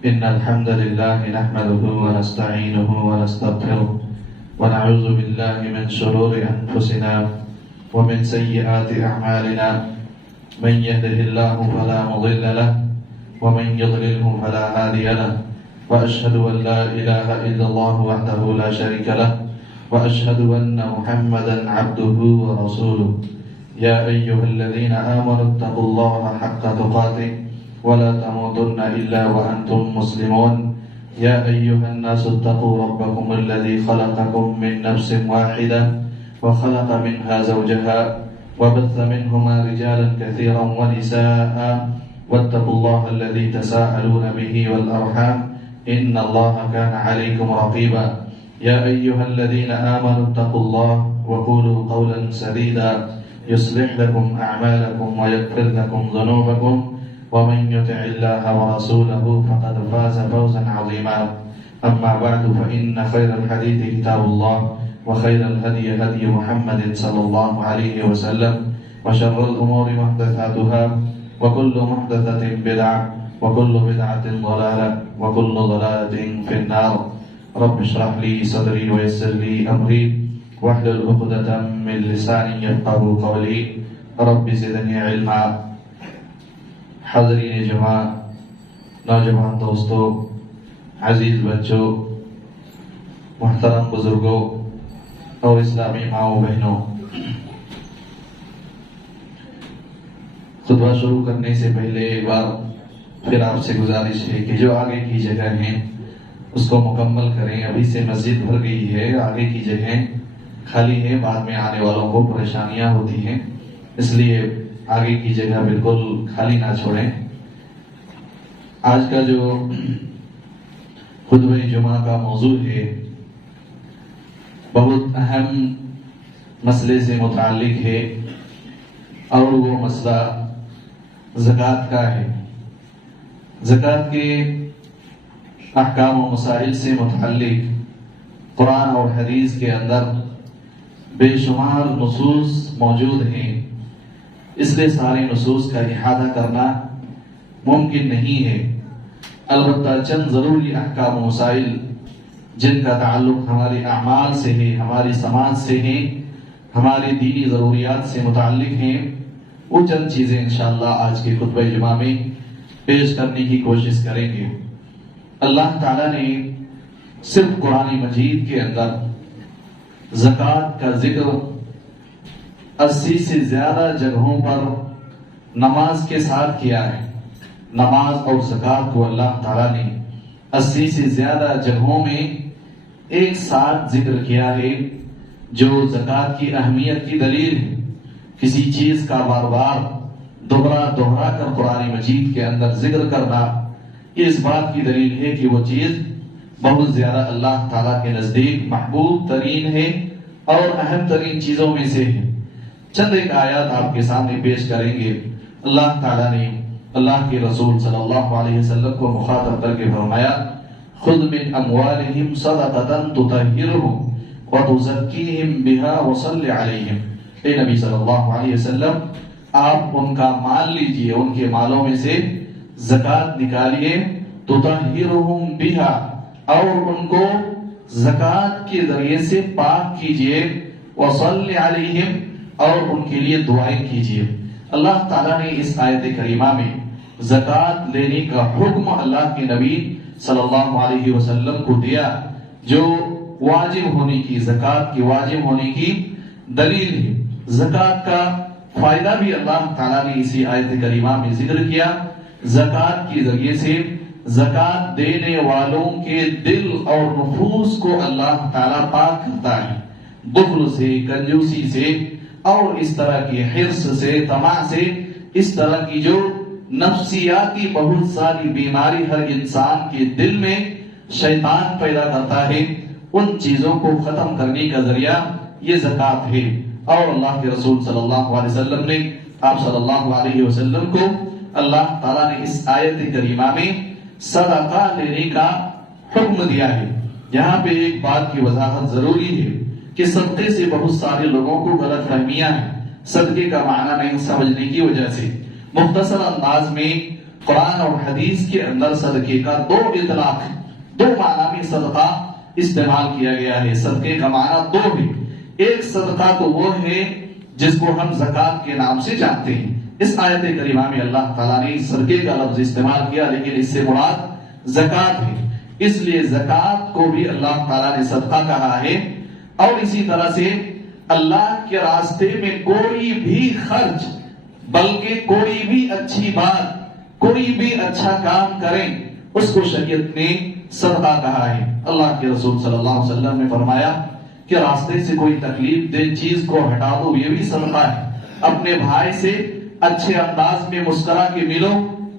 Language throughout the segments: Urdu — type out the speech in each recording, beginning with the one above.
إن الحمد لله نحمده ونستعينه ونستغفره ونعوذ بالله من شرور أنفسنا ومن سيئات أعمالنا من يهده الله فلا مضل له ومن يضلله فلا هادي له وأشهد أن لا إله إلا الله وحده لا شريك له وأشهد أن محمدا عبده ورسوله يا أيها الذين آمنوا اتقوا الله حق تقاته ولا تموتن إلا وأنتم مسلمون يا أيها الناس اتقوا ربكم الذي خلقكم من نفس واحدة وخلق منها زوجها وبث منهما رجالا كثيرا ونساء واتقوا الله الذي تساءلون به والأرحام إن الله كان عليكم رقيبا يا أيها الذين آمنوا اتقوا الله وقولوا قولا سديدا يصلح لكم أعمالكم ويغفر لكم ذنوبكم ومن يطع الله ورسوله فقد فاز فوزا عظيما أما بعد فإن خير الحديث كتاب الله وخير الهدي هدي محمد صلى الله عليه وسلم وشر الأمور محدثاتها وكل محدثة بدعة وكل بدعة ضلالة وكل ضلالة في النار رب اشرح لي صدري ويسر لي أمري واحلل عقدة من لساني يفقهوا قولي رب زدني علما. حاضرین جماع، نوجوان دوستوں، عزیز بچوں، محترم بزرگوں اور اسلامی ماؤں بہنوں، خطبہ شروع کرنے سے پہلے ایک بار پھر آپ سے گزارش ہے کہ جو آگے کی جگہ ہیں اس کو مکمل کریں. ابھی سے مسجد بھر گئی ہے، آگے کی جگہ خالی ہے، بعد میں آنے والوں کو پریشانیاں ہوتی ہیں، اس لیے آگے کی جگہ بالکل خالی نہ چھوڑیں. آج کا جو خطبہ جمعہ کا موضوع ہے بہت اہم مسئلے سے متعلق ہے اور وہ مسئلہ زکوٰۃ کا ہے. زکوٰۃ کے احکام و مسائل سے متعلق قرآن اور حدیث کے اندر بے شمار نصوص موجود ہیں، اس لیے سارے نصوص کا احاطہ کرنا ممکن نہیں ہے. البتہ چند ضروری احکام و مسائل جن کا تعلق ہمارے اعمال سے ہے، ہماری سماج سے ہے، ہماری دینی ضروریات سے متعلق ہیں، وہ چند چیزیں انشاءاللہ آج کے خطبہ جمعہ میں پیش کرنے کی کوشش کریں گے. اللہ تعالیٰ نے صرف قرآن مجید کے اندر زکوٰۃ کا ذکر 80 سے زیادہ جگہوں پر نماز کے ساتھ کیا ہے. نماز اور زکوٰۃ کو اللہ تعالیٰ نے 80 سے زیادہ جگہوں میں ایک ساتھ ذکر کیا ہے، جو زکوٰۃ کی اہمیت کی دلیل ہے. کسی چیز کا بار بار دوہرا کر قرآن مجید کے اندر ذکر کرنا یہ اس بات کی دلیل ہے کہ وہ چیز بہت زیادہ اللہ تعالیٰ کے نزدیک محبوب ترین ہے اور اہم ترین چیزوں میں سے ہے. چند ایک آیات آپ کے سامنے پیش کریں گے. اللہ تعالیٰ نے اللہ کے رسول صلی اللہ علیہ وسلم کو مخاطب کر کے فرمایا خذ من اموالہم صدقۃ تطہرہم وتزکیہم بہا وصلی علیہم. اے نبی صلی اللہ علیہ وسلم، آپ ان کا مال لیجئے، ان کے مالوں میں سے زکوٰۃ نکالیے، تطہرہم بہا، اور ان کو زکوٰۃ کے ذریعے سے پاک کیجئے، وصلی علیہم، اور ان کے لیے دعائیں کیجئے. اللہ تعالیٰ نے اس آیت کریمہ میں زکوٰۃ لینے کا حکم اللہ کے نبی صلی اللہ علیہ وسلم کو دیا، جو واجب ہونے کی، زکوٰۃ کی واجب ہونے کی دلیل ہے. زکوٰۃ کا فائدہ بھی اللہ تعالیٰ نے اسی آیت کریمہ میں ذکر کیا. زکوٰۃ کے ذریعے سے زکوٰۃ دینے والوں کے دل اور نفوس کو اللہ تعالیٰ پاک کرتا ہے، بخل سے، کنجوسی سے اور اس طرح کی حرص سے، طمع سے. اس طرح کی جو نفسیاتی بہت ساری بیماری ہر انسان کے دل میں شیطان پیدا کرتا ہے، ان چیزوں کو ختم کرنے کا ذریعہ یہ زکوٰۃ ہے. اور اللہ کے رسول صلی اللہ علیہ وسلم نے، آپ صلی اللہ علیہ وسلم کو اللہ تعالیٰ نے اس آیت کریمہ میں صدقہ لینے کا حکم دیا ہے. یہاں پہ ایک بات کی وضاحت ضروری ہے کہ صدقے سے بہت سارے لوگوں کو غلط فہمیاں ہیں. صدقے کا معنی نہیں سمجھنے کی وجہ سے مختصر انداز میں قرآن اور حدیث کے اندر صدقے کا دو اطلاق، دو معنی میں صدقہ استعمال کیا گیا ہے۔ صدقے کا معنی دو ہے، ایک صدقہ تو وہ ہے جس کو ہم زکوٰۃ کے نام سے جانتے ہیں۔ اس آیت کریمہ میں اللہ تعالیٰ نے صدقے کا لفظ استعمال کیا، لیکن اس سے مراد زکوٰۃ ہے، اس لیے زکوٰۃ کو بھی اللہ تعالیٰ نے صدقہ کہا ہے۔ اور اسی طرح سے اللہ کے راستے میں کوئی بھی خرچ، بلکہ کوئی بھی اچھی بات، کوئی بھی اچھا کام کریں، اس کو شریعت نے صدقہ کہا ہے۔ اللہ کے رسول صلی اللہ علیہ وسلم نے فرمایا کہ راستے سے کوئی تکلیف دہ چیز کو ہٹا دو، یہ بھی صدقہ ہے۔ اپنے بھائی سے اچھے انداز میں مسکرا کے ملو،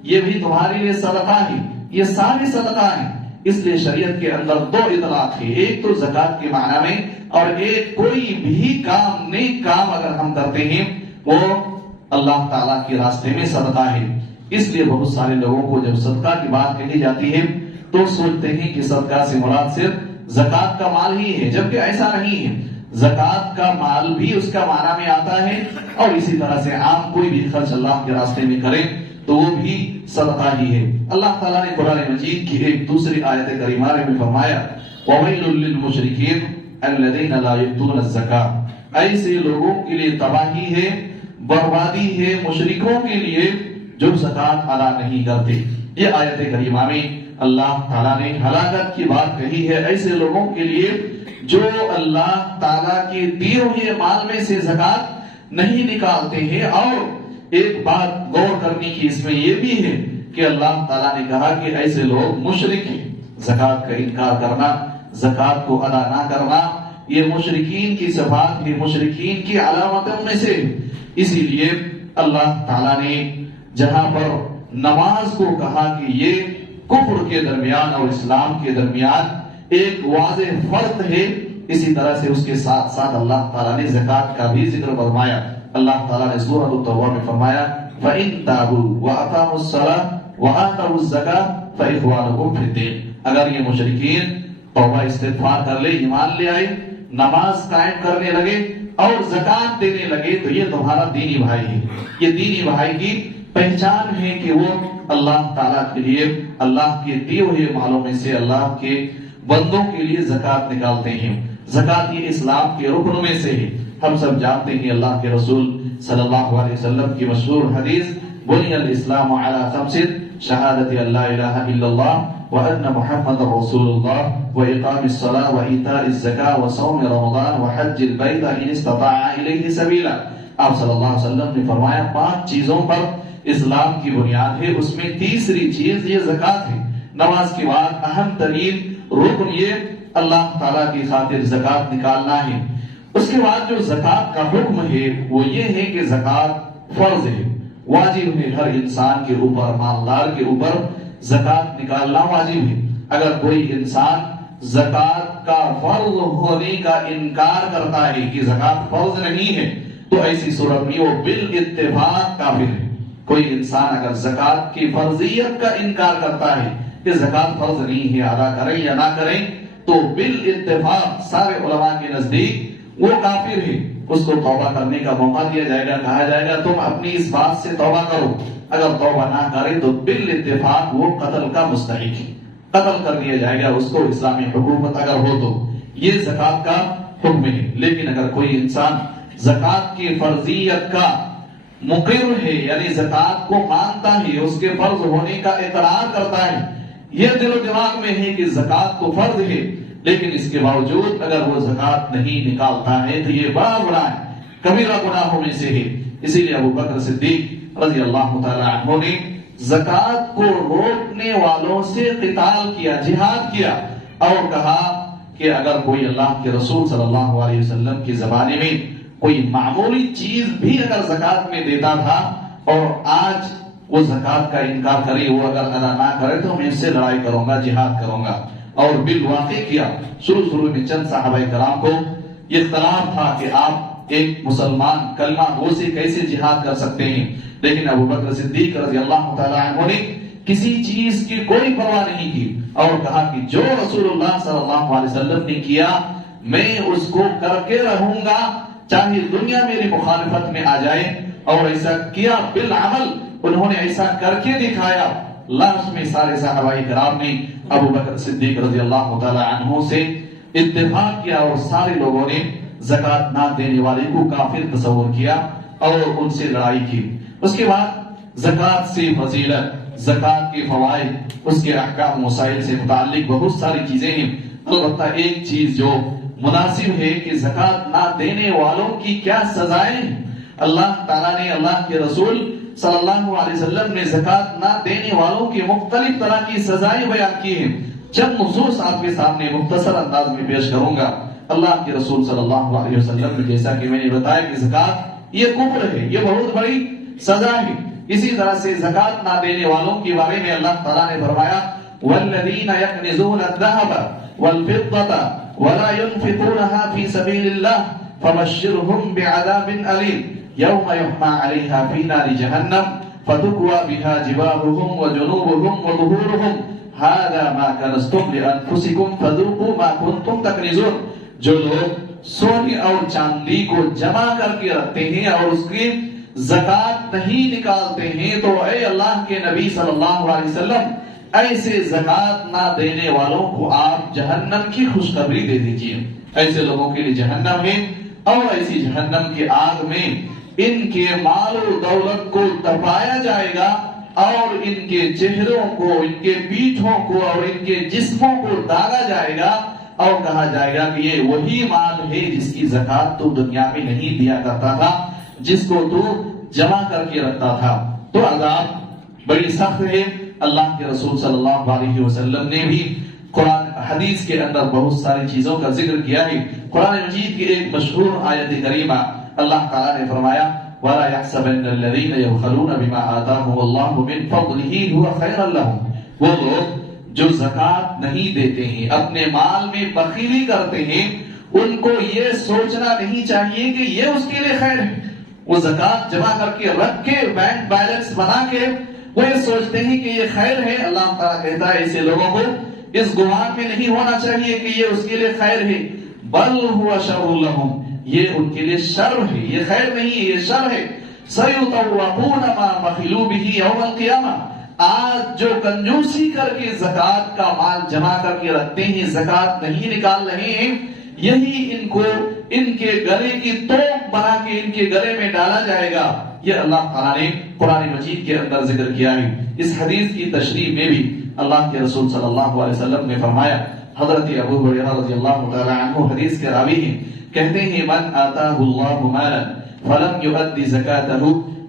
یہ بھی تمہارے لیے صدقہ ہے۔ یہ سارے صدقہ ہیں۔ اس لیے شریعت کے اندر دو اطلاق ہے، ایک تو زکوٰۃ کے معنی میں، اور ایک کوئی بھی کام، نیک کام اگر ہم کرتے ہیں وہ اللہ تعالیٰ کے راستے میں صدقہ ہے۔ اس لیے بہت سارے لوگوں کو جب صدقہ کی بات کہی جاتی ہے تو سوچتے ہیں کہ صدقہ سے مراد صرف زکوٰۃ کا مال ہی ہے، جبکہ ایسا نہیں ہے۔ زکوٰۃ کا مال بھی اس کا معنی میں آتا ہے، اور اسی طرح سے عام کوئی بھی خرچ اللہ کے راستے میں کریں تو وہ بھی صدقہ ہی ہے۔ اللہ تعالیٰ نے قرآن مجید کی ایک دوسری آیت کریمہ میں فرمایا وَوَيْلٌ لِّلْمُشْرِكِينَ الَّذِينَ لَا يُؤْتُونَ الزَّكَاةَ، ایسے لوگوں کے لیے تباہی ہے، بربادی ہے، مشرکوں کے لیے جو زکوٰۃ ادا نہیں کرتے۔ یہ آیت کریمہ میں اللہ تعالیٰ نے ہلاکت کی بات کہی ہے ایسے لوگوں کے لیے جو اللہ تعالیٰ کے دیے ہوئے مال میں سے زکوٰۃ نہیں نکالتے ہیں۔ اور ایک بات غور کرنے کی اس میں یہ بھی ہے کہ اللہ تعالیٰ نے کہا کہ ایسے لوگ مشرک ہیں۔ زکوٰۃ کا انکار کرنا، زکوٰۃ کو ادا نہ کرنا، یہ مشرکین کی صفات ہے، مشرکین کی علامتوں میں سے۔ اسی لیے اللہ تعالیٰ نے جہاں پر نماز کو کہا کہ یہ کفر کے درمیان اور اسلام کے درمیان ایک واضح فرق ہے، اسی طرح سے اس کے ساتھ ساتھ اللہ تعالیٰ نے زکوٰۃ کا بھی ذکر فرمایا۔ اللہ تعالیٰ نے سورۃ التوبہ میں فرمایا فَإِن تَابُوا وَأَقَامُوا الصَّلَاةَ وَآتَوُا الزَّكَاةَ فَإِخْوَانُكُمْ فِي الدِّينِ، اگر یہ مشرکین توبہ استغفار کر لے، ایمان لے آئے، نماز قائم کرنے لگے اور زکوٰۃ دینے لگے تو یہ تمہارا دینی بھائی ہے۔ یہ دینی بھائی کی پہچان ہے کہ وہ اللہ تعالیٰ کے لیے اللہ کے دیے ہوئے مالوں میں سے اللہ کے بندوں کے لیے زکوٰۃ نکالتے ہیں۔ زکوٰۃ یہ اسلام کے رکنوں میں سے ہے۔ ہم سب جانتے ہیں اللہ کے رسول صلی اللہ علیہ وسلم کی مشہور حدیث بنی الاسلام علی خمس شہادت اللہ الہ الا اللہ وان محمد رسول اللہ واقام الصلاة وایتاء الزکاة وصوم رمضان وحج البیت ان استطاع الیہ سبیلا۔ آپ صلی اللہ علیہ وسلم نے فرمایا 5 چیزوں پر اسلام کی بنیاد ہے، اس میں تیسری چیز یہ زکوٰۃ ہے۔ نماز کے بعد اہم ترین رکن یہ اللہ تعالیٰ کی خاطر زکوٰۃ نکالنا ہے۔ اس کے بعد جو زکوٰۃ کا حکم ہے وہ یہ ہے کہ زکوٰۃ فرض ہے، واجب ہے، ہر انسان کے اوپر، مالدار کے اوپر زکوٰۃ نکالنا واجب ہے۔ اگر کوئی انسان زکوٰۃ کا فرض ہونے کا انکار کرتا ہے کہ زکوٰۃ فرض نہیں ہے تو ایسی صورت میں وہ بالاتفاق کافر ہے۔ کوئی انسان اگر زکوٰۃ کی فرضیت کا انکار کرتا ہے کہ زکوٰۃ فرض نہیں ہے، ادا کریں یا نہ کریں، تو بالاتفاق سارے علماء کے نزدیک وہ کافر ہے۔ اس کو توبہ کرنے کا موقع دیا جائے گا، کہا جائے گا تم اپنی اس بات سے توبہ کرو۔ اگر توبہ نہ کرے تو بالاتفاق وہ قتل کا مستحق ہے، قتل کر دیا جائے گا اس کو، اسلامی حکومت اگر ہو تو۔ یہ زکوٰۃ کا حکم ہے۔ لیکن اگر کوئی انسان زکوٰۃ کی فرضیت کا مقر ہے، یعنی زکوٰۃ کو مانتا ہے، اس کے فرض ہونے کا اقرار کرتا ہے، یہ دل و دماغ میں ہے کہ زکوٰۃ تو فرض ہے، لیکن اس کے باوجود اگر وہ زکوٰۃ نہیں نکالتا ہے تو یہ بڑا گناہ ہے، کبیرہ گناہوں میں سے ہے۔ اسی لیے ابو بکر صدیق رضی اللہ تعالی عنہ نے زکوٰۃ کو روکنے والوں سے قتال کیا، جہاد کیا، اور کہا کہ اگر کوئی اللہ کے رسول صلی اللہ علیہ وسلم کی زمانے میں کوئی معمولی چیز بھی اگر زکوٰۃ میں دیتا تھا اور آج وہ زکوٰۃ کا انکار کرے، وہ اگر ادا نہ کرے تو میں اس سے لڑائی کروں گا، جہاد کروں گا۔ اور بالواقع کیا۔ شروع میں چند صحابہ کرام کو اختلاف تھا کہ آپ ایک مسلمان کلمہ گو سے کیسے جہاد کر سکتے ہیں، لیکن ابو بکر صدیق رضی اللہ تعالی عنہ نے کسی چیز کی کوئی پرواہ نہیں کی اور کہا کہ جو رسول اللہ صلی اللہ علیہ وسلم نے کیا میں اس کو کر کے رہوں گا، چاہے دنیا میری مخالفت میں آ جائے۔ اور ایسا کیا بالعمل، انہوں نے ایسا کر کے دکھایا، لاش میں سارے صحابہ کرام نے ابو بکر صدیق رضی اللہ تعالی عنہ سے اتفاق کیا اور سارے لوگوں نے زکات نہ دینے والے کو کافر تصور کیا اور ان سے لڑائی کی۔ اس کے بعد زکات سے فضیلت، زکات کے فوائد، اس کے احکام مسائل سے متعلق بہت ساری چیزیں ہیں۔ البتہ ایک چیز جو مناسب ہے کہ زکات نہ دینے والوں کی کیا سزائیں ہیں۔ اللہ تعالیٰ نے، اللہ کے رسول صلی اللہ علیہ وسلم نے زکات نہ دینے والوں کی مختلف طرح کی سزائیں بیان کی ہیں۔ چند نصوص آپ کے سامنے مختصر انداز میں پیش کروں گا۔ اللہ کے رسول صلی اللہ علیہ وسلم نے، جیسا کہ میں نے بتایا کہ زکات یہ کفر ہے، یہ بہت بڑی سزا ہے۔ اسی طرح سے زکات نہ دینے والوں کے بارے میں اللہ تعالیٰ نے فرمایا والذین یکنزون الذهب والفضة ولا ينفقونها في سبيل الله فبشرهم بعذاب أليم يوم يحمى عليها في نار جهنم فتكوى بها جباههم وجنوبهم وظهورهم هذا ما كنزتم لأنفسكم فذوقوا ما كنتم تكنزون۔ جو لوگ سونے اور چاندی کو جمع کر کے رکھتے ہیں اور اس کی زکات نہیں نکالتے ہیں تو اے اللہ کے نبی صلی اللہ علیہ وسلم ایسے زکات نہ دینے والوں کو آپ جہنم کی خوشخبری دے دیجئے۔ ایسے لوگوں کے لیے جہنم ہے اور ایسی جہنم کی آگ میں ان کے مال و دولت کو تپایا جائے گا اور ان کے چہروں کو، ان کے پیٹھوں کو اور ان کے جسموں کو داغا جائے گا اور کہا جائے گا کہ یہ وہی مال ہے جس کی زکات تو دنیا میں نہیں دیا کرتا تھا، جس کو تو جمع کر کے رکھتا تھا۔ تو عذاب بڑی سخت ہے۔ اللہ کے رسول صلی اللہ علیہ وسلم نے بھی قرآن حدیث کے اندر بہت ساری چیزوں کا ذکر کیا ہے۔ قرآن مجید کی ایک مشہور آیت کریمہ اللہ تعالیٰ نے فرمایا وَلَا يَحْسَبَنَّ الَّذِينَ يَبْخَلُونَ بِمَا آتَاهُمُ اللَّهُ مِنْ فَضْلِهِ هُوَ خَيْرًا لَهُمْ۔ وہ لوگ جو زکات نہیں دیتے ہیں، اپنے مال میں بخیلی کرتے ہیں، ان کو یہ سوچنا نہیں چاہیے کہ یہ اس کے لیے خیر ہے۔ وہ زکات جمع کر کے رکھ کے بینک بیلنس بنا کے وہ یہ سوچتے ہیں کہ یہ خیر ہے۔ اللہ تعالیٰ کہتا ہے ایسے لوگوں کو اس گمان میں نہیں ہونا چاہیے کہ یہ اس کے لیے خیر ہے، بل هو شر لهم، یہ ان کے لیے شر ہے، یہ خیر نہیں ہے، یہ شر ہے۔ سَيُطَوَّقُونَ مَا بَخِلُوا بِهِ يَوْمَ الْقِيَامَةِ، آج جو کنجوسی کر کے زکات کا مال جمع کر کے رکھتے ہیں، زکات نہیں نکال رہے ہیں، یہی ان کو ان کے گلے کی توپ بنا کے ان کے گلے میں ڈالا جائے گا۔ یہ اللہ تعالیٰ نے قرآن مجید کے اندر ذکر کیا ہے۔ اس حدیث کی تشریح میں بھی اللہ کے رسول صلی اللہ علیہ وسلم نے فرمایا، حضرت ابو ہریرہ رضی اللہ تعالی عنہ حدیث کے راوی ہیں، کہتے ہیں من آتاہ اللہ مالا فلم یؤد زکاتہ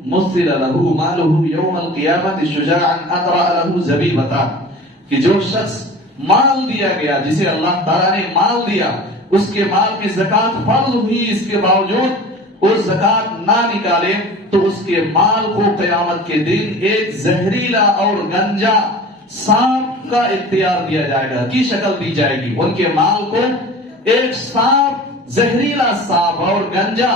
مثل له ماله یوم القیامت شجاعا اقرأ له زبیبتا، کہ جو شخص مال دیا گیا، جسے اللہ تعالیٰ نے مال دیا، اس کے مال کی زکات فرض ہوئی، اس کے باوجود وہ زکات نہ نکالے تو اس کے مال کو قیامت کے دن ایک زہریلا اور گنجا سانپ کا اختیار دیا جائے گا، کی شکل دی جائے گی۔ ان کے مال کو ایک سانپ، زہریلا سانپ اور گنجا،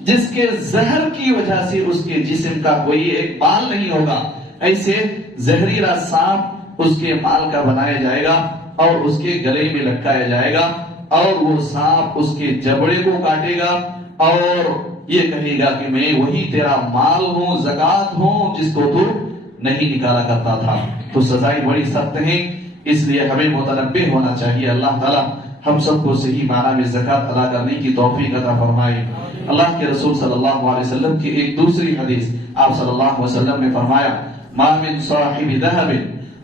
جس کے زہر کی وجہ سے اس کے جسم کا کوئی ایک بال نہیں ہوگا، ایسے زہریلا سانپ اس کے مال کا بنایا جائے گا اور اس کے گلے میں لٹکایا جائے گا اور وہ سانپ اس کے جبڑے کو کاٹے گا اور یہ کہے گا کہ میں وہی تیرا مال ہوں، زکات ہوں، جس کو تو نہیں نکالا کرتا تھا۔ تو سزائیں بڑی سخت ہیں، اس لیے ہمیں متنبہ ہونا چاہیے۔ اللہ تعالیٰ ہم سب کو صحیح معنی میں زکات ادا کرنے کی توفیق عطا فرمائے۔ اللہ کے رسول صلی اللہ علیہ وسلم کی ایک دوسری حدیث، آپ صلی اللہ علیہ وسلم نے فرمایا ما من صاحب ذهب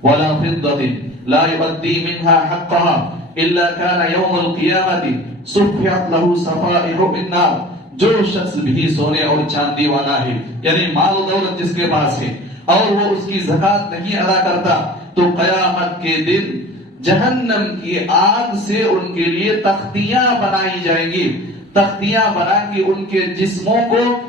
ولا فضة لا يؤدي منها حقها الا كان يوم القيامة صفحت له صفائح من نار۔ جو شخص بھی سونے اور چاندی والا ہے، یعنی مال و دولت جس کے پاس ہے اور وہ اس کی زکات نہیں ادا کرتا، تو قیامت کے دن جہنم کی آگ سے ان کے لیے تختیاں بنائی جائیں گی، تختیاں بنا کے ان کے جسموں کو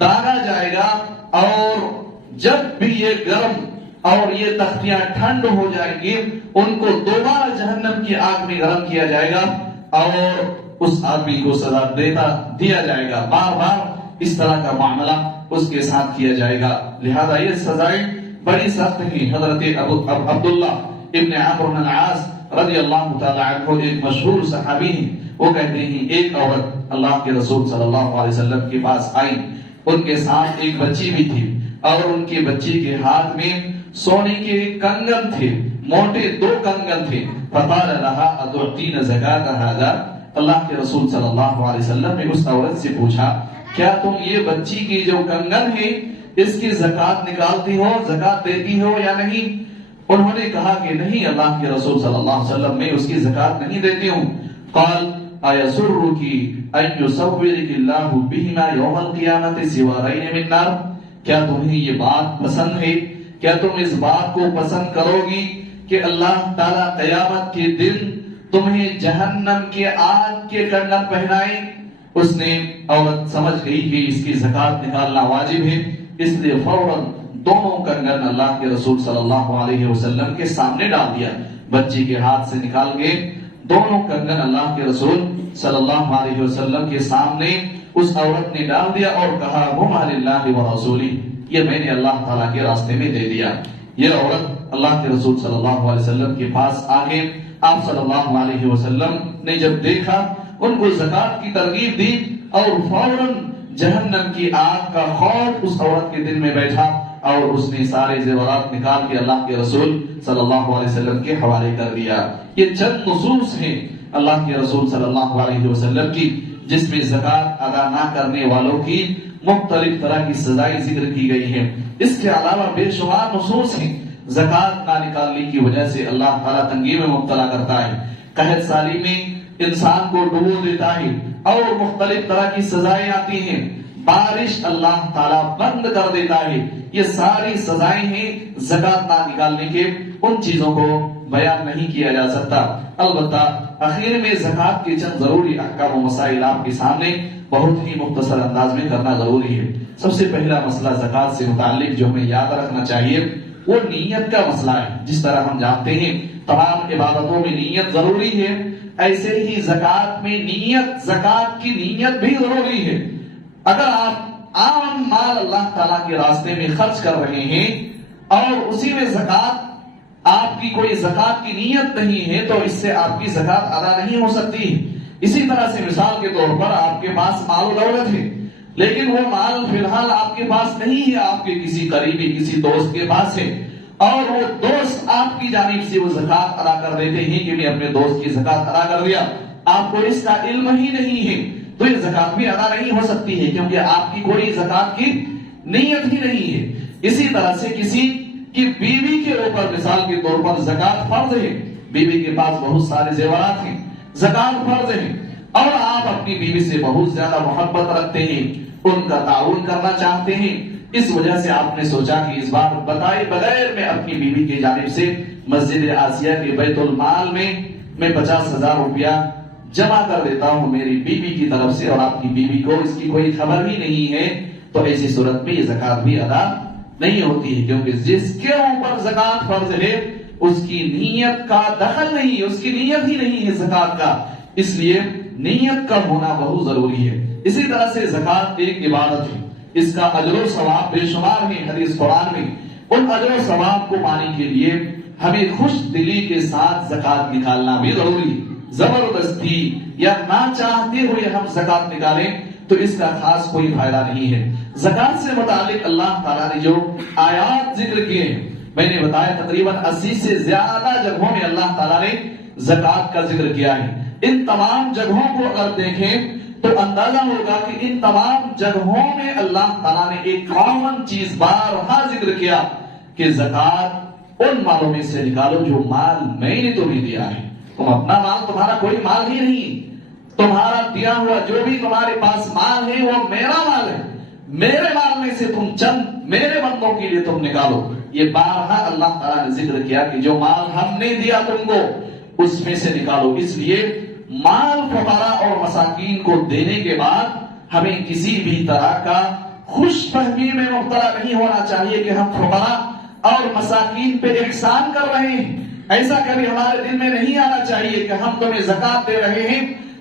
داغا جائے گا اور جب بھی یہ گرم اور یہ تختیاں ٹھنڈ ہو جائیں گی، ان کو دوبارہ جہنم کی آگ میں گرم کیا جائے گا اور اس آدمی کو سزا دیا جائے گا۔ بار بار اس طرح کا معاملہ اس کے ساتھ کیا جائے گا، لہذا یہ سزائیں بڑی سخت ہیں۔ حضرت عبداللہ ابن عمرو بن العاص رضی اللہ تعالی عنہ ایک مشہور صحابی ہیں، وہ کہتے ہیں ایک عورت اللہ کے رسول صلی اللہ علیہ وسلم کے پاس آئی، ان کے ساتھ ایک بچی بھی تھی۔ اور ان کی بچی کے ہاتھ میں سونے کے کنگن تھے، موٹے 2 کنگن تھے. فقال لها اتعطين زکاة هذا، اللہ کے رسول صلی اللہ علیہ وسلم نے اس عورت سے پوچھا کیا تم یہ بچی کی جو کنگن ہے اس کی زکات نکالتی ہو، زکات دیتی ہو یا نہیں؟ انہوں نے کہا کہ نہیں اللہ کے رسول صلی اللہ علیہ وسلم، میں اس کی زکات نہیں دیتی ہوں. قال ایسرک ان یصورک اللہ بہما یوم القیامۃ سوارین من نار، کیا تمہیں یہ بات پسند ہے؟ کیا تم اس بات کو پسند کرو گی کہ اللہ تعالی قیامت کے دن تمہیں جہنم کے آگ کے کنگن پہنائے؟ اس نے عورت سمجھ گئی کہ اس کی زکات نکالنا واجب ہے، اس لیے فوراً دونوں کنگن اللہ کے رسول صلی اللہ علیہ وسلم کے سامنے ڈال دیا. بچی کے ہاتھ سے نکال کے دونوں کنگن اللہ کے رسول صلی اللہ علیہ وسلم کے سامنے اس عورت نے ڈال دیا اور کہا ہما للہ ورسولہ، یہ میں نے اللہ تعالیٰ کے راستے میں دے دیا. یہ عورت اللہ کے رسول صلی اللہ علیہ وسلم کے پاس آگے آپ صلی اللہ علیہ وسلم نے جب دیکھا ان کو زکات کی ترغیب دی اور فوراً جہنم کی آگ کا خوف اس عورت کے دل میں بیٹھا اور اس نے سارے زیورات نکال کے اللہ کے رسول صلی اللہ علیہ وسلم کے حوالے کر دیا. یہ چند نصوص ہیں اللہ کے رسول صلی اللہ علیہ وسلم کی جس میں زکات ادا نہ کرنے والوں کی مختلف طرح کی سزائیں ذکر کی گئی ہیں. اس کے علاوہ بے شمار نصوص ہیں زکات نہ نکالنے کی وجہ سے اللہ تعالیٰ تنگی میں مبتلا کرتا ہے، قحط سالی میں انسان کو ڈبو دیتا ہے اور مختلف طرح کی سزائیں آتی ہیں، بارش اللہ تعالیٰ بند کر دیتا ہے. یہ ساری سزائیں ہیں زکات نہ نکالنے کے. ان چیزوں کو بیان نہیں کیا جا سکتا. البتہ اخیر میں زکات کے چند ضروری احکام و مسائل آپ کے سامنے بہت ہی مختصر انداز میں کرنا ضروری ہے. سب سے پہلا مسئلہ زکات سے متعلق جو ہمیں یاد رکھنا چاہیے وہ نیت کا مسئلہ ہے. جس طرح ہم جانتے ہیں تمام عبادتوں میں نیت ضروری ہے، ایسے ہی زکات میں نیت، زکات کی نیت بھی ضروری ہے. اگر آپ عام مال اللہ تعالیٰ کے راستے میں خرچ کر رہے ہیں اور اسی میں زکات، آپ کی کوئی زکات کی نیت نہیں ہے تو اس سے آپ کی زکات ادا نہیں ہو سکتی. اسی طرح سے مثال کے طور پر آپ کے پاس مال و دولت ہے لیکن وہ مال فی الحال آپ کے پاس نہیں ہے، آپ کے کسی قریبی کسی دوست کے پاس ہے اور وہ دوست آپ کی جانب سے وہ زکات ادا کر دیتے ہیں کہ میں اپنے دوست کی زکات ادا کر دیا، آپ کو اس کا علم ہی نہیں ہے تو یہ زکات بھی ادا نہیں ہو سکتی ہے کیونکہ آپ کی کوئی زکات کی نیت ہی نہیں ہے. اسی طرح سے کسی کی بیوی کے اوپر مثال کے طور پر زکات فرض ہے، بیوی کے پاس بہت سارے زیورات ہیں، زکات فرض ہے اور آپ اپنی بیوی سے بہت زیادہ محبت رکھتے ہیں، ان کا تعاون کرنا چاہتے ہیں، اس وجہ سے آپ نے سوچا کہ اس بار بتائے بغیر میں اپنی بیوی کی جانب سے مسجد آسیہ کے بیت المال میں 50,000 روپیہ جمع کر دیتا ہوں میری بیوی کی طرف سے اور آپ کی بیوی کو اس کی کوئی خبر ہی نہیں ہے، تو ایسی صورت میں یہ زکات بھی ادا نہیں ہوتی ہے کیونکہ جس کے اوپر زکات فرض ہے اس کی نیت کا دخل نہیں ہے، اس کی نیت ہی نہیں ہے زکات کا، اس لیے نیت کا ہونا بہت ضروری ہے. اسی طرح سے زکات ایک عبادت ہے، اس کا اجر و ثواب بے شمار ہے حدیث قرآن میں. ان اجر و ثواب کو پانے کے لیے ہمیں خوش دلی کے ساتھ زکات نکالنا بھی ضروری ہے. زبردستی یا نہ چاہتے ہوئے ہم زکات نکالیں تو اس کا خاص کوئی فائدہ نہیں ہے. زکات سے متعلق اللہ تعالیٰ نے جو آیات ذکر کیے ہیں میں نے بتایا تقریباً 80 سے زیادہ جگہوں میں اللہ تعالیٰ نے زکات کا ذکر کیا ہے. ان تمام جگہوں کو اگر دیکھیں تو اندازہ ہوگا کہ ان تمام جگہوں میں اللہ تعالیٰ نے ایک کامن چیز بارہا ذکر کیا کہ زکات ان مالوں میں سے نکالو جو مال میں نے تمہیں دیا ہے. تم اپنا مال، تمہارا کوئی مال ہی نہیں، تمہارا دیا ہوا جو بھی تمہارے پاس مال ہے وہ میرا مال ہے، میرے مال میں سے تم چند میرے بندوں کے لیے تم نکالو. یہ بارہا اللہ تعالیٰ نے ذکر کیا کہ جو مال ہم نے دیا تم کو اس میں سے نکالو. اس لیے مال فقراء اور مساکین کو دینے کے بعد ہمیں کسی بھی طرح کا خوش فہمی میں مبتلا نہیں ہونا چاہیے کہ ہم فقراء اور مساکین پہ احسان کر رہے ہیں. ایسا کبھی ہمارے دل میں نہیں آنا چاہیے کہ ہم تمہیں زکات دے رہے ہیں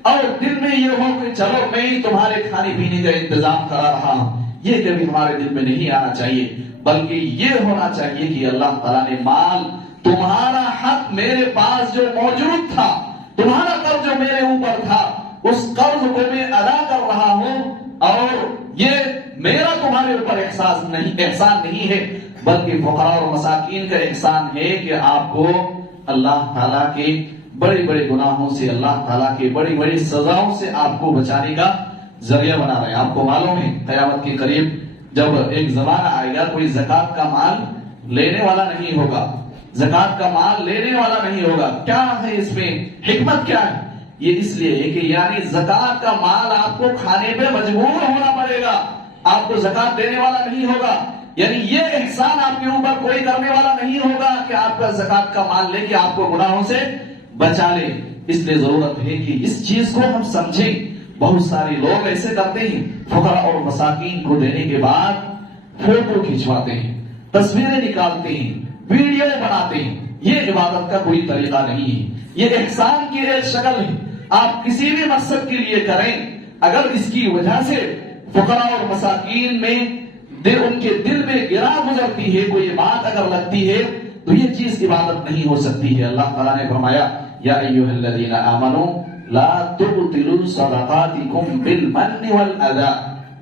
اور دل میں یہ ہو کہ چلو میں تمہارے کھانے پینے کا انتظام کرا رہا ہوں. یہ کبھی ہمارے دل میں نہیں آنا چاہیے، بلکہ یہ ہونا چاہیے کہ اللہ تعالیٰ نے مال، تمہارا حق میرے پاس جو موجود تھا، تمہارا قرض جو میرے اوپر تھا، اس قرض کو میں ادا کر رہا ہوں اور یہ میرا تمہارے اوپر احسان نہیں ہے، بلکہ فقراء اور مساکین کا احسان ہے کہ آپ کو اللہ تعالیٰ کے بڑے بڑے گناہوں سے، اللہ تعالیٰ کے بڑی بڑی سزاؤں سے آپ کو بچانے کا ذریعہ بنا رہے ہیں۔ آپ کو معلوم ہے قیامت کے قریب جب ایک زمانہ آئے گا، کوئی زکوٰۃ کا مال لینے والا نہیں ہوگا، زکوٰۃ کا مال لینے والا نہیں ہوگا۔ کیا ہے اس میں حکمت کیا ہے؟ یہ اس لیے ہے کہ یعنی زکوٰۃ کا مال آپ کو کھانے پہ مجبور ہونا پڑے گا، آپ کو زکوٰۃ دینے والا نہیں ہوگا، یعنی یہ احسان آپ کے اوپر کوئی کرنے والا نہیں ہوگا کہ آپ کا زکوٰۃ کا مال لے کے آپ کو گناہوں سے بچا لے۔ اس لیے ضرورت ہے کہ اس چیز کو ہم سمجھیں۔ بہت سارے لوگ ایسے کرتے ہیں، فقراء اور مساکین کو دینے کے بعد فوٹو کھنچواتے ہیں، تصویریں نکالتے ہیں، ویڈیو بناتے ہیں۔ یہ عبادت کا کوئی طریقہ نہیں ہے، یہ احسان کی ایک شکل ہے۔ آپ کسی بھی مقصد کے لیے کریں، اگر اس کی وجہ سے فقراء اور مساکین میں ان کے دل میں گرا گزرتی ہے، کوئی بات اگر لگتی ہے، تو یہ چیز عبادت نہیں ہو سکتی ہے۔ اللہ تعالیٰ نے فرمایا یا ایھا الذین آمنوا لا تبطلوا صدقاتکم بالمن والاذى،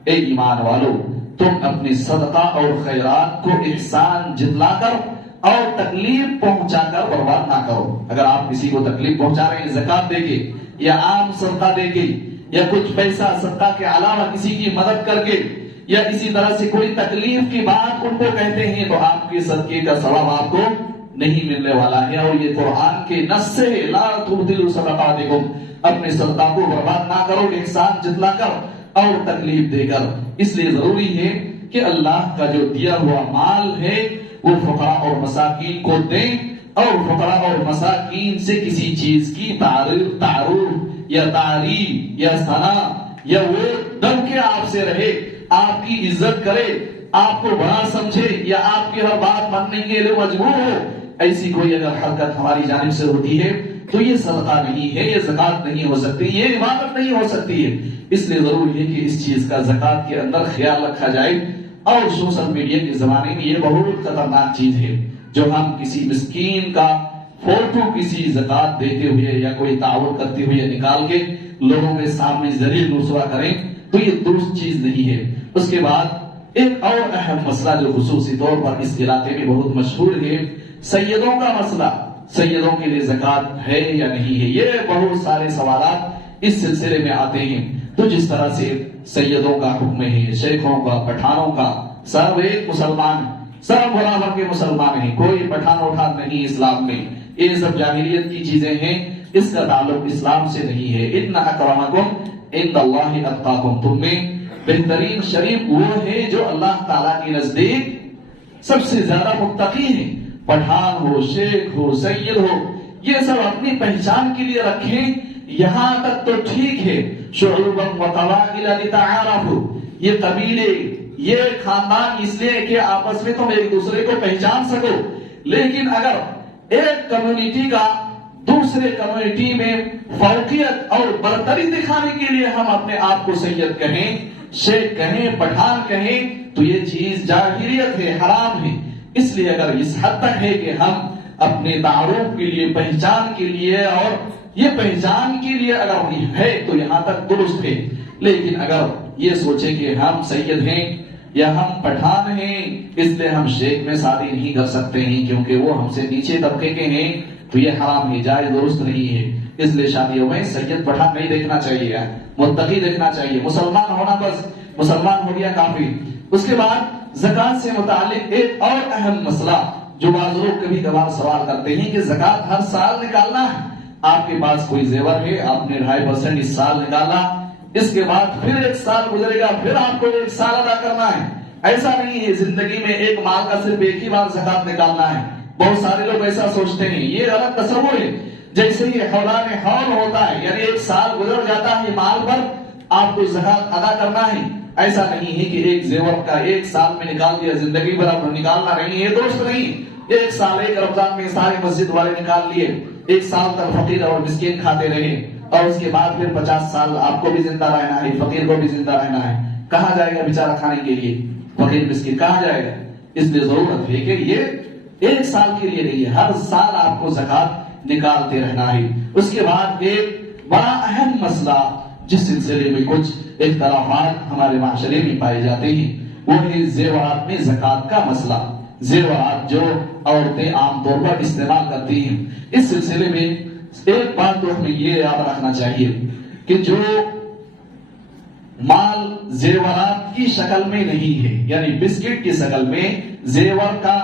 اے ایمان والو تم اپنی صدقہ اور خیرات کو احسان جتلا کر اور تکلیف پہنچا کر برباد نہ کرو۔ اگر آپ کسی کو تکلیف پہنچا رہے ہیں زکوٰۃ دے کے یا عام صدقہ دے کے یا کچھ پیسہ صدقہ کے علاوہ کسی کی مدد کر کے یا اسی طرح سے کوئی تکلیف کی بات ان کو کہتے ہیں، تو آپ کے صدقے کا ثواب آپ کو نہیں ملنے والا ہے۔ اور یہ قرآن کے نص سے لا تبطلوا صدقاتکم، اپنے صدقہ کو برباد نہ کرو احسان جتلا کر اور تکلیف دے کر۔ اس لیے ضروری ہے کہ اللہ کا جو دیا ہوا مال ہے وہ فقراء اور مساکین کو دیں، اور فقراء اور مساکین سے کسی چیز کی تعارف یا تعریف یا ثنا یا وہ ڈر کے آپ سے رہے، آپ کی عزت کرے، آپ کو بڑا سمجھے یا آپ کی ہر بات ماننے کے لیے مجبور ہو، ایسی کوئی اگر حرکت ہماری جانب سے ہوتی ہے تو یہ صدقہ نہیں ہے، یہ زکوٰۃ نہیں ہو سکتی، یہ عبادت نہیں ہو سکتی ہے۔ اس لیے ضروری ہے کہ اس چیز کا زکوٰۃ کے اندر خیال رکھا جائے۔ اور سوشل میڈیا کے زمانے میں یہ بہت خطرناک چیز ہے، جو ہم کسی مسکین کا فوٹو کسی زکوٰۃ دیتے ہوئے یا کوئی تعاون کرتے ہوئے نکال کے لوگوں کے سامنے ذلیل رسوا کریں، تو یہ درست چیز نہیں ہے۔ اس کے بعد ایک اور اہم مسئلہ جو خصوصی طور پر اس علاقے میں بہت مشہور ہے، سیدوں کا مسئلہ۔ سیدوں کے لیے زکوٰۃ ہے یا نہیں ہے، یہ بہت سارے سوالات اس سلسلے میں آتے ہیں۔ تو جس طرح سے سیدوں کا حکم ہے، شیخوں کا، پٹھانوں کا، سب ایک مسلمان، سب برابر کے مسلمان ہیں، کوئی پٹھان اٹھان نہیں اسلام میں۔ یہ سب جاہلیت کی چیزیں ہیں، اس کا تعلق اسلام سے نہیں ہے۔ ان اکرمکم عند اللہ اتقاکم، تم میں بہترین شریف وہ ہے جو اللہ تعالیٰ کے نزدیک سب سے زیادہ متقی ہے۔ پٹھان ہو، شیخ ہو، سید ہو، یہ سب اپنی پہچان کے لیے رکھیں، یہاں تک تو ٹھیک ہے۔ شعوبا وقبائل لتعارفوا، یہ قبیلے، یہ خاندان اس لیے کہ آپس میں تم ایک دوسرے کو پہچان سکو، لیکن اگر ایک کمیونٹی کا دوسرے کمیونٹی میں فوقیت اور برتری دکھانے کے لیے ہم اپنے آپ کو سید کہیں، شیخ کہیں، پٹھان کہیں، تو یہ چیز جاہلیت ہے، حرام ہے۔ اس لیے اگر اس حد تک ہے کہ ہم اپنے تعارف کے لیے، پہچان کے لیے، اور یہ پہچان کے لیے اگر ہے تو یہاں تک درست ہے، لیکن اگر یہ سوچے کہ ہم سید ہیں یا ہم پٹھان ہیں اس لیے ہم شیخ میں شادی نہیں کر سکتے ہیں کیونکہ وہ ہم سے نیچے طبقے کے ہیں، تو یہ حرام ہے، جائز درست نہیں ہے۔ اس لیے شادیوں میں سید پٹھان نہیں دیکھنا چاہیے، متقی دیکھنا چاہیے، مسلمان ہونا بس، مسلمان ہو گیا کافی۔ اس کے بعد زکوٰۃ سے متعلق ایک اور اہم مسئلہ جو بعض لوگ کبھی کبھار سوال کرتے ہیں کہ زکوٰۃ ہر سال نکالنا ہے، آپ کے پاس کوئی زیور ہے، آپ نے 2.5% اس سال نکالا، اس کے بعد پھر 1 سال گزرے گا، پھر آپ کو 1 سال ادا کرنا ہے۔ ایسا نہیں ہے، زندگی میں ایک مال کا صرف ایک ہی بار زکوٰۃ نکالنا ہے۔ بہت سارے لوگ ایسا سوچتے ہیں، یہ غلط تصور ہے۔ جیسے ہی حولان حول ہوتا ہے، یعنی 1 سال گزر جاتا ہے مال پر، آپ کو زکوٰۃ ادا کرنا ہے۔ ایسا نہیں ہے کہ ایک زیور کا 1 سال میں نکال دیا، زندگی بھر آپ نکالنا نہیں ہے، درست نہیں۔ 1 سال ایک رمضان میں سارے مسجد والے نکال لیے، 1 سال تک فقیر اور مسکین کھاتے رہے، اور اس کے بعد پھر 50 سال آپ کو بھی زندہ رہنا ہے، فقیر کو بھی زندہ رہنا ہے۔ کہاں جائے گا بیچارہ کھانے کے لیے؟ فقیر مسکین کہاں جائے گا؟ اس لیے ضرورت ہے کہ یہ 1 سال کے لیے نہیں ہے، ہر سال آپ کو زکوٰۃ نکالتے رہنا ہے۔ اس کے بعد ایک بڑا اہم مسئلہ جس سلسلے میں کچھ اختلافات ہمارے معاشرے میں پائے جاتے ہیں وہ ہے زیورات میں زکوٰۃ کا مسئلہ. زیورات جو عورتیں عام طور پر استعمال کرتی ہیں، اس سلسلے میں ایک بات تو ہمیں یہ یاد رکھنا چاہیے کہ جو مال زیورات کی شکل میں نہیں ہے، یعنی بسکٹ کی شکل میں، زیور کا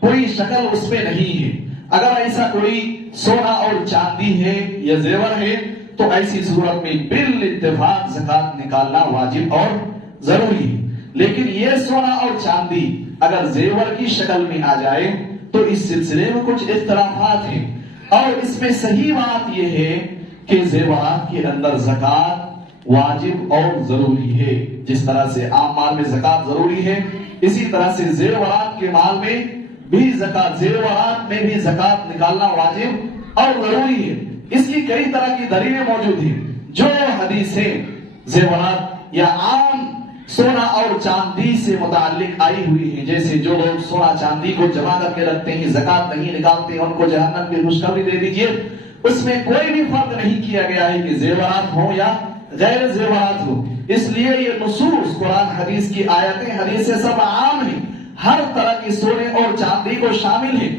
کوئی شکل اس میں نہیں ہے، اگر ایسا کوئی سونا اور چاندی ہے یا زیور ہے تو ایسی صورت میں بالاتفاق زکوٰۃ نکالنا واجب اور ضروری ہے. لیکن یہ سونا اور چاندی اگر زیور کی شکل میں آ جائے تو اس سلسلے میں کچھ اختلافات ہیں، اور اس میں صحیح بات یہ ہے کہ زیورات کے اندر زکوٰۃ واجب اور ضروری ہے. جس طرح سے عام مال میں زکوٰۃ ضروری ہے، اسی طرح سے زیورات کے مال میں بھی زکوٰۃ، زیورات میں بھی زکوٰۃ نکالنا واجب اور ضروری ہے. اس کی کئی طرح کی دلیلیں موجود ہیں. جو حدیثیں زیورات یا عام سونا اور چاندی سے متعلق آئی ہوئی ہیں، جیسے جو لوگ سونا چاندی کو جمع کر کے رکھتے ہیں، زکوٰۃ نہیں نکالتے، ان کو جہنم کی خوشخبری دے دیجیے، اس میں کوئی بھی فرق نہیں کیا گیا ہے کہ زیورات ہوں یا غیر زیورات ہو. اس لیے یہ نصوص قرآن حدیث کی آیتیں حدیث سے سب عام ہیں، ہر طرح کی سونے اور چاندی کو شامل ہیں،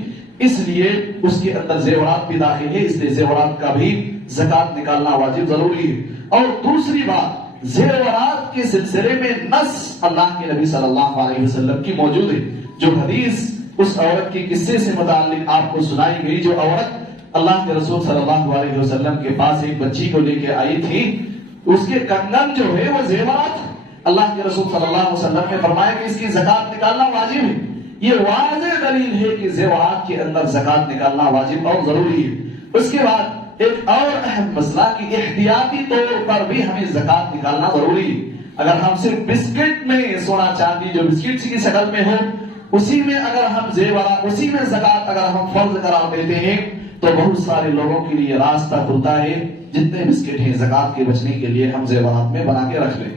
اس لیے اس کے اندر زیورات بھی داخل ہے، اس لیے زیورات کا بھی زکوٰۃ نکالنا واجب ضروری ہے. اور دوسری بات، زیورات کے سلسلے میں نص اللہ کے نبی صلی اللہ علیہ وسلم کی موجود ہے. جو حدیث اس عورت کے قصے سے متعلق آپ کو سنائی گئی، جو عورت اللہ کے رسول صلی اللہ علیہ وسلم کے پاس ایک بچی کو لے کے آئی تھی، اس کے کنگن جو ہے وہ زیورات، اللہ کے رسول صلی اللہ علیہ وسلم نے فرمایا کہ اس کی زکوٰۃ نکالنا واجب ہے. یہ واضح دلیل ہے کہ زیورات کے اندر زکوٰۃ نکالنا واجب اور ضروری ہے. اس کے بعد ایک اور اہم مسئلہ کہ احتیاطی طور پر بھی ہمیں زکوٰۃ نکالنا ضروری ہے. اگر ہم صرف بسکٹ میں سونا چاندی جو بسکٹ کی شکل میں ہو اسی میں اگر ہم زیورات، اسی میں زکوٰۃ اگر ہم فرض قرار دیتے ہیں تو بہت سارے لوگوں کے لیے راستہ کھلتا ہے. جتنے بسکٹ ہیں زکوٰۃ کے بچنے کے لیے ہم زیورات میں بنا کے رکھ لیں،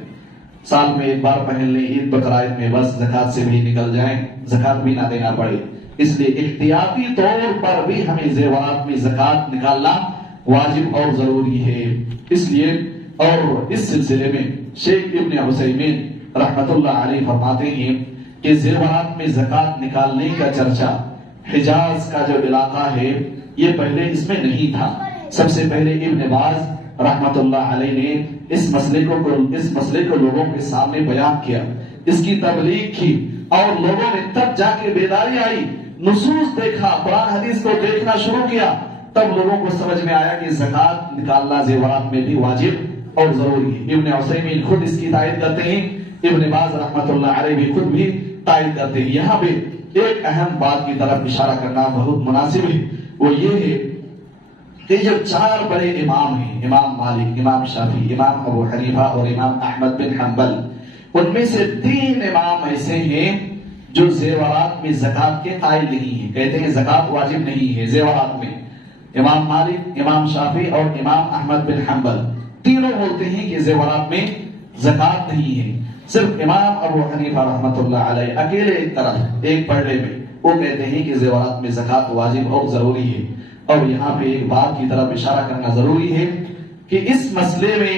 سال میں ایک بار پہن لیں، عید بقرعید میں بس زکوٰۃ سے بھی نکل جائیں، زکوٰۃ بھی نہ دینا پڑے. اس لیے احتیاطی طور پر بھی ہمیں زیورات میں زکوٰۃ نکالنا واجب اور ضروری ہے. اس لیے اور اس سلسلے میں شیخ ابن عثیمین رحمت اللہ علیہ فرماتے ہیں کہ زیورات میں زکوٰۃ نکالنے کا چرچا حجاز کا جو علاقہ ہے یہ پہلے اس میں نہیں تھا. سب سے پہلے ابن باز رحمت اللہ علیہ نے اس مسئلے کو لوگوں کے سامنے بیان کیا، اس کی تبلیغ کی، اور لوگوں نے تب جا کے بیداری آئی، نصوص دیکھا، قرآن حدیث کو دیکھنا شروع کیا، تب لوگوں کو سمجھ میں آیا کہ زکوٰۃ نکالنا زیورات میں بھی واجب اور ضروری ہے. ابن عثیمین خود اس کی تائید کرتے ہیں، ابن باز رحمت اللہ علیہ بھی خود بھی تائید کرتے ہیں. یہاں پہ ایک اہم بات کی طرف اشارہ کرنا بہت مناسب ہے، وہ یہ ہے کہ جو چار بڑے امام ہیں، امام مالک، امام شافعی، امام ابو حنیفہ اور امام احمد بن حنبل، ان میں سے 3 امام ایسے ہیں جو زیورات میں زکوٰۃ کے قائل نہیں ہیں، کہتے ہیں زکوٰۃ واجب نہیں ہے زیورات میں. امام مالک، امام شافعی اور امام احمد بن حنبل تینوں بولتے ہیں کہ زیورات میں زکوٰۃ نہیں ہے. صرف امام ابو حنیفہ رحمت اللہ علیہ اکیلے ایک طرف ایک پڑھے میں وہ کہتے ہیں کہ زیورات میں زکوٰۃ واجب اور ضروری ہے. اور یہاں پہ ایک بات کی طرف اشارہ کرنا ضروری ہے کہ اس مسئلے میں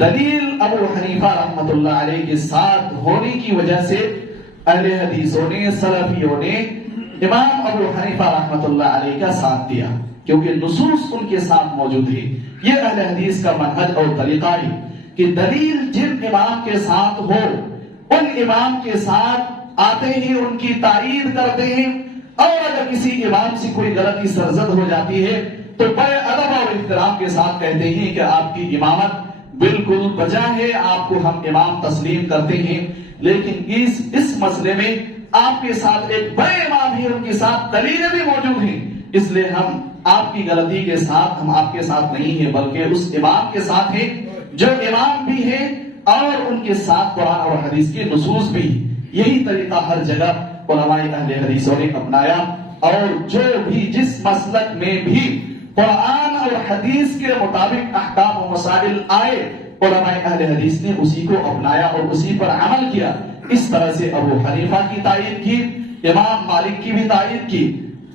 دلیل ابو حنیفہ رحمت اللہ علیہ کے ساتھ ہونے کی وجہ سے اہل حدیثوں نے، سلفیوں نے امام ابو حنیفہ رحمت اللہ علیہ کا ساتھ دیا، کیونکہ نصوص ان کے ساتھ موجود ہے. یہ اہل حدیث کا منہج اور طریقہ ہے کہ دلیل جن امام کے ساتھ ہو ان امام کے ساتھ آتے ہیں، ان کی تائید کرتے ہیں، اور اگر کسی امام سے کوئی غلطی سرزد ہو جاتی ہے تو بڑے ادب اور احترام کے ساتھ کہتے ہیں کہ آپ کی امامت بالکل بجا ہے، آپ کو ہم امام تسلیم کرتے ہیں. لیکن اس مسئلے میں آپ کے ساتھ ایک بڑے امام ہیں، ان کے ساتھ دلیلیں بھی موجود ہیں، اس لیے ہم آپ کی غلطی کے ساتھ، ہم آپ کے ساتھ نہیں ہیں بلکہ اس امام کے ساتھ ہیں جو امام بھی ہیں اور ان کے ساتھ قرآن اور حدیث کے نصوص بھی. یہی طریقہ ہر جگہ علماء اہل حدیثوں نے اپنایا، اور جو بھی جس مسلک میں بھی قرآن اور حدیث کے مطابق احکام و مسائل آئے علماء اہل حدیث نے اسی کو اپنایا اور اسی پر عمل کیا. اس طرح سے ابو حنیفہ کی تائید کی، امام مالک کی بھی تائید کی.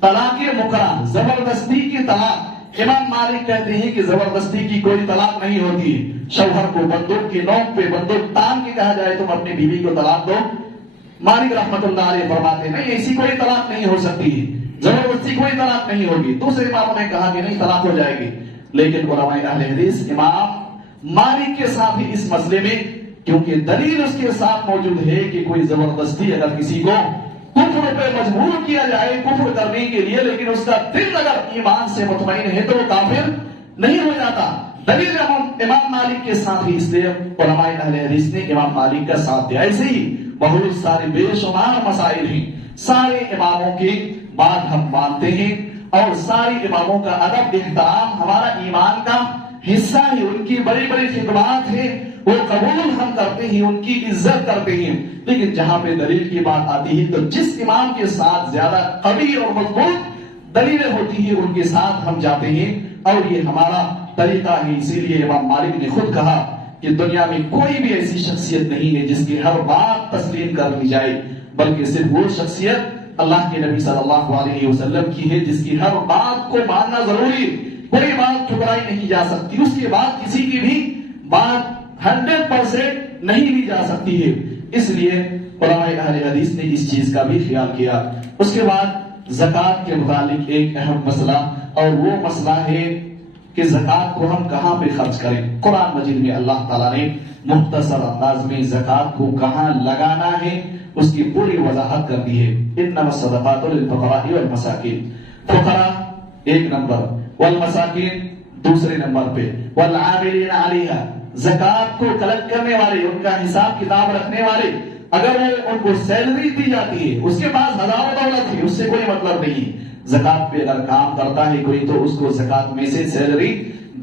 طلاق مکرہ، زبردستی کی طلاق، امام مالک کہتے ہیں کہ زبردستی کی کوئی طلاق نہیں ہوتی. شوہر کو بندوق کی نوک پہ بندوق تان کے کہا جائے تم اپنی بیوی کو طلاق دو، مالک رحمت اللہ علیہ فرماتے نہیں ایسی کوئی طلاق نہیں ہو سکتی، زبردستی کوئی طلاق نہیں ہوگی. دوسرے اماموں نے کہا کہ نہیں طلاق ہو جائے گی. لیکن علماء اہل حدیث امام مالک کے ساتھ ہی اس مسئلے میں، کیونکہ دلیل اس کے ساتھ موجود ہے کہ کوئی زبردستی اگر کسی کو کفر پہ مجبور کیا جائے کفر کرنے کے لیے، لیکن اس کا دل اگر ایمان سے مطمئن ہے تو وہ کافر نہیں ہو جاتا. دلیل امام مالک کے ساتھ ہی، اس لیے علماء اہل حدیث نے امام مالک کا ساتھ دیا. ایسے ہی بہت سارے بے شمار مسائل ہیں، سارے اماموں کی بات ہم مانتے ہیں اور سارے اماموں کا ادب احترام ہمارا ایمان کا حصہ ہے. ان کی بڑی بڑی خدمات ہیں، وہ قبول ہم کرتے ہیں، ان کی عزت کرتے ہیں. لیکن جہاں پہ دلیل کی بات آتی ہے تو جس امام کے ساتھ زیادہ قوی اور مضبوط دلیلیں ہوتی ہیں ان کے ساتھ ہم جاتے ہیں، اور یہ ہمارا طریقہ ہے. اسی لیے امام مالک نے خود کہا کہ دنیا میں کوئی بھی ایسی شخصیت نہیں ہے جس کی ہر بات تسلیم کر لی جائے، بلکہ صرف وہ شخصیت اللہ کے نبی صلی اللہ علیہ وسلم کی ہے جس کی ہر بات کو ماننا ضروری، کوئی بات ٹھکرائی نہیں جا سکتی، اس کے بعد کسی کی بھی بات 100% نہیں لی جا سکتی ہے. اس لیے علماء اہل حدیث نے اس چیز کا بھی خیال کیا. اس کے بعد زکوٰۃ کے متعلق ایک اہم مسئلہ، اور وہ مسئلہ ہے کہ زکوٰۃ کو ہم کہاں پہ خرچ کریں. قرآن مجید میں اللہ تعالیٰ نے مختصر انداز میں زکوٰۃ کو کہاں لگانا ہے اس کی پوری وضاحت کر دی ہے. انما الصدقات للفقراء والمساکین، فقراء ایک نمبر، والمساکین دوسرے نمبر پہ، والعاملین علیہا، زکوٰۃ کو کلیکٹ کرنے والے، ان کا حساب کتاب رکھنے والے. اگر وہ ان کو سیلری دی جاتی ہے، اس کے پاس ہزاروں دولت ہے، اس سے کوئی مطلب نہیں. زکوٰۃ پہ اگر کام کرتا ہے کوئی تو اس کو زکوٰۃ میں سے سیلری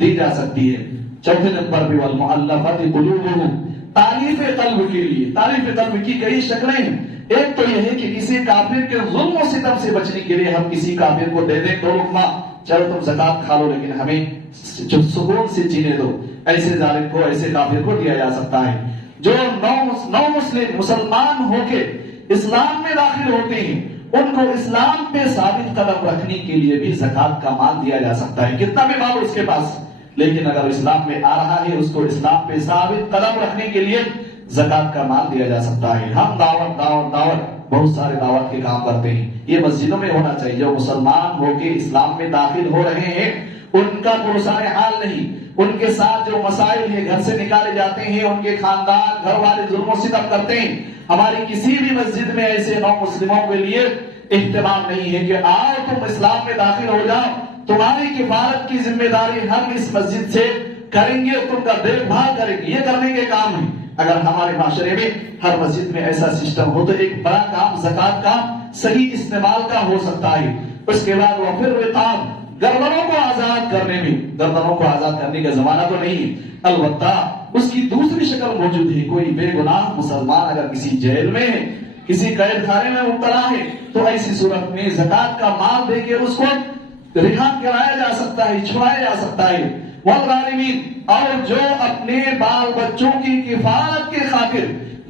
دی جا سکتی ہے. چوتھے نمبر پہ والمؤلفۃ قلوبہم، تعریف قلب کے لیے. تعریف قلب کی کئی شکلیں ہیں. ایک تو یہ ہے کہ کسی کافر کے ظلم و ستم سے بچنے کے لیے ہم کسی کافر کو دے دیں 2 لقمہ، چلو تم زکوٰۃ کھا لو لیکن ہمیں سکون سے جینے دو. ایسے ظالم کو، ایسے کافر کو دیا جا سکتا ہے. جو نو مسلم مسلمان ہو کے اسلام میں داخل ہوتے ہیں ان کو اسلام پہ ثابت قدم رکھنے کے لیے بھی زکوٰۃ کا مال دیا جا سکتا ہے، کتنا بھی مال اس کے پاس، لیکن اگر اسلام میں آ رہا ہے اس کو اسلام پہ ثابت قدم رکھنے کے لیے زکوٰۃ کا مال دیا جا سکتا ہے. ہم دعوت بہت سارے دعوت کے کام کرتے ہیں، یہ مسجدوں میں ہونا چاہیے. جو مسلمان ہو کے اسلام میں داخل ہو رہے ہیں ان کا پرسان حال نہیں، ان کے ساتھ جو مسائل ہیں گھر سے نکالے جاتے ہیں، ان کے خاندان گھر والے ظلم و ستم کرتے ہیں. ہماری کسی بھی مسجد میں ایسے نو مسلموں کے لیے اہتمام نہیں ہے کہ آؤ تم اسلام میں داخل ہو جاؤ، تمہاری کفالت کی ذمہ داری ہم اس مسجد سے کریں گے، تم کا دیکھ بھال کریں گے. یہ کرنے کے کام ہے. اگر ہمارے معاشرے میں ہر مسجد میں ایسا سسٹم ہو تو ایک بڑا کام زکوٰۃ کا صحیح استعمال کا ہو سکتا ہے. اس کے بعد وہ پھر رقاب، گردنوں کو آزاد کرنے میں، گردنوں کو آزاد کرنے کا زمانہ تو نہیں ہے. البتہ اس کی دوسری شکل موجود ہے. کوئی بے گناہ مسلمان اگر کسی جیل میں ہے، کسی قید خانے میں مبتلا ہے تو ایسی صورت میں زکوٰۃ کا مال دے کے اس کو رہا کرایا جا سکتا ہے، چھڑایا جا سکتا ہے. والغارمین، اور جو اپنے بال بچوں کی کفالت کے خاطر،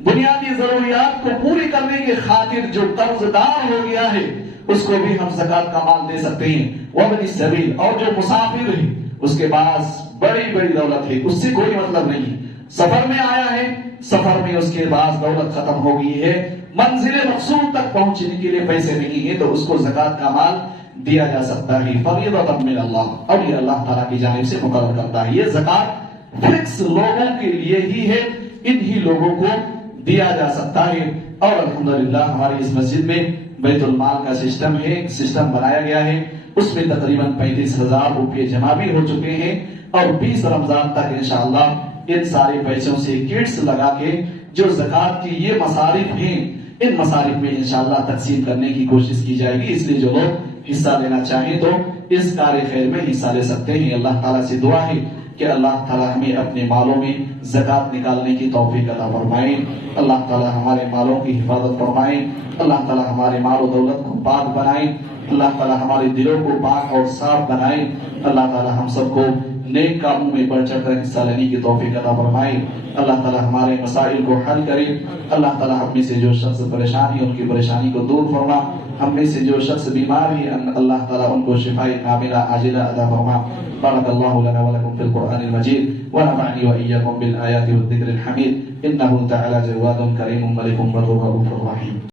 بنیادی ضروریات کو پوری کرنے کے خاطر جو قرض دار ہو گیا ہے اس کو بھی ہم زکوٰۃ کا مال دے سکتے ہیں. وابن السبیل، اور جو مسافر ہے اس کے پاس بڑی بڑی دولت ہے، اس سے کوئی مطلب نہیں، سفر میں آیا ہے، سفر میں اس کے پاس دولت ختم ہو گئی ہے، منزل مقصود تک پہنچنے کے لیے پیسے نہیں ہیں تو اس کو زکوٰۃ کا مال دیا جا سکتا ہے. فریضۃ من اللہ، اور یہ اللہ تعالیٰ کی جانب سے مقرر کرتا ہے. یہ زکوٰۃ فکس لوگوں کے لیے ہی ہے، انہی لوگوں کو دیا جا سکتا ہے. اور الحمدللہ ہماری اس مسجد میں بیت المال کا سسٹم بنایا گیا ہے. اس میں تقریباً 35,000 روپے جمع بھی ہو چکے ہیں، اور 20 رمضان تک انشاءاللہ ان سارے پیسوں سے کٹس لگا کے جو زکوٰۃ کی یہ مصارف ہیں ان مصارف میں انشاءاللہ تقسیم کرنے کی کوشش کی جائے گی. اس لیے جو لوگ حصہ لینا چاہیں تو اس کار خیر میں حصہ لے سکتے ہیں. اللہ تعالیٰ سے دعا ہے کہ اللہ تعالیٰ ہمیں اپنے مالوں میں زکوٰۃ نکالنے کی توفیق عطا فرمائیں. اللہ تعالیٰ ہمارے مالوں کی حفاظت فرمائیں. اللہ تعالیٰ ہمارے مال و دولت کو پاک بنائیں. اللہ تعالیٰ ہمارے دلوں کو پاک اور صاف بنائیں. اللہ تعالیٰ ہم سب کو نیک کاموں میں بڑھ چڑھ کر حصہ لینے کی توفیق عطا فرمائے. اللہ تعالی ہمارے مسائل کو حل کرے. اللہ تعالی ہم میں سے جو شخص پریشانی ہے ان کی پریشانی کو دور فرما. ہم میں سے جو شخص بیمار ہے اللہ تعالی ان کو شفاء کاملہ عاجلہ عطا فرما. بارک اللہ لنا ولکم فی القرآن المجید ونفعنی وإیاکم بالآیات والذکر الحمید انہ تعالی جواد کریم ملک بر رؤوف رحیم.